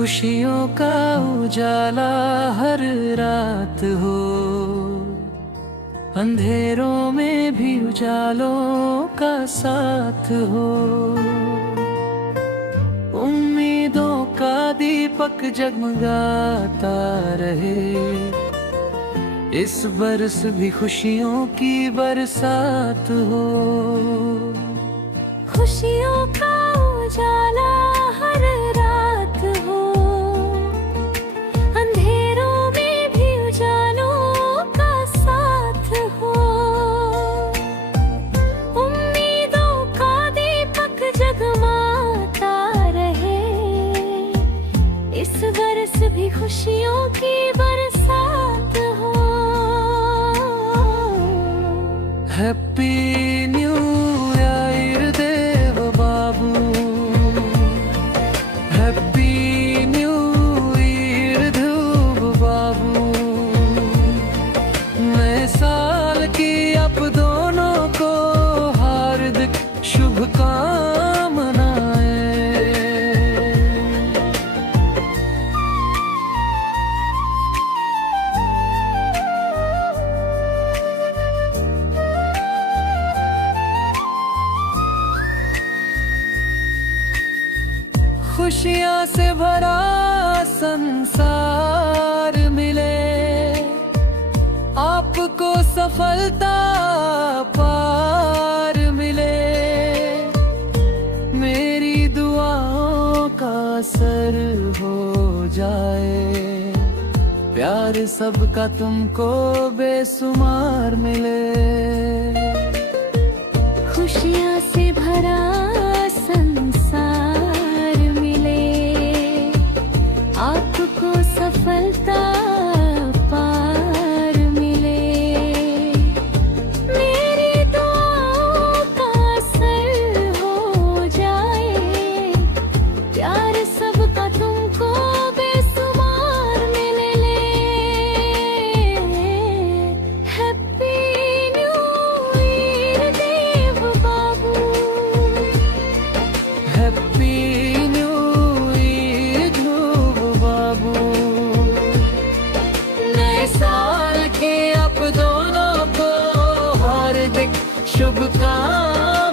खुशियों का उजाला हर रात हो, अंधेरों में भी उजालों का साथ हो। उम्मीदों का दीपक जगमगाता रहे, इस बरस भी खुशियों की बरसात हो। खुशियों का उजाला हर रात हो, अंधेरों में भी उजालों का साथ हो। उम्मीदों का दीपक जगमाता रहे, इस बरस भी खुशियों की बरसात हो। हैप्पी न्यू ईयर देव बाबू, हैप्पी न्यू ईयर ध्रुव बाबू। नए साल की आप दोनों को हार्दिक शुभकामनाएं। खुशियाँ से भरा संसार मिले, आपको सफलता पार मिले। मेरी दुआओं का असर हो जाए, प्यार सबका तुमको बेसुमार मिले। खुशियाँ से भरा संसार आपको सफलता पार मिले। मेरी दुआओं का असर हो जाए, प्यार सबका तुमको बेसुमार मिले। हैप्पी न्यू ईयर देव बाबू, हैप्पी साल की आप दोनों को हार्दिक शुभकामनाएं।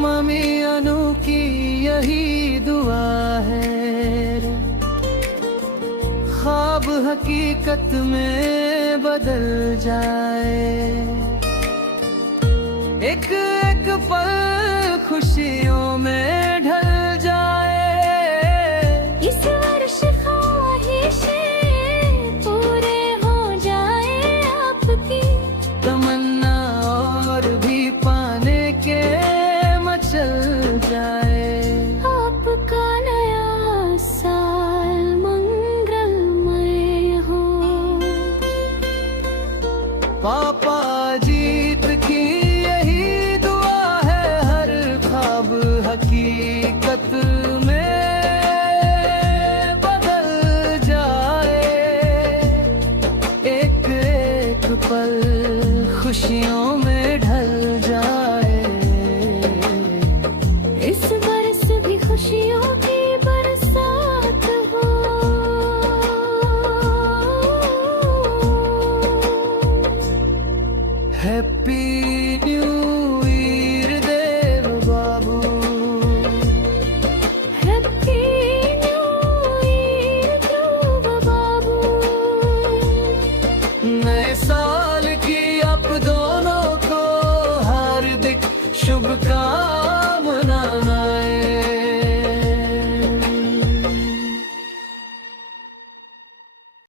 मम्मी अनु की यही दुआ है, ख्वाब हकीकत में बदल जाए। एक एक पल खुशियों में ढल जाए, इस वर्ष ख्वाहिशें पूरे हो जाए आपकी। तमन्ना और भी पाने के चल जाए। आपका नया साल मंगलमय हो। पापा जीत की यही दुआ है, हर ख्वाब हकीकत में बदल जाए। एक एक पल खुशियों में ढल जाए, इस बरस भी खुशियों की बरसात हो। हैप्पी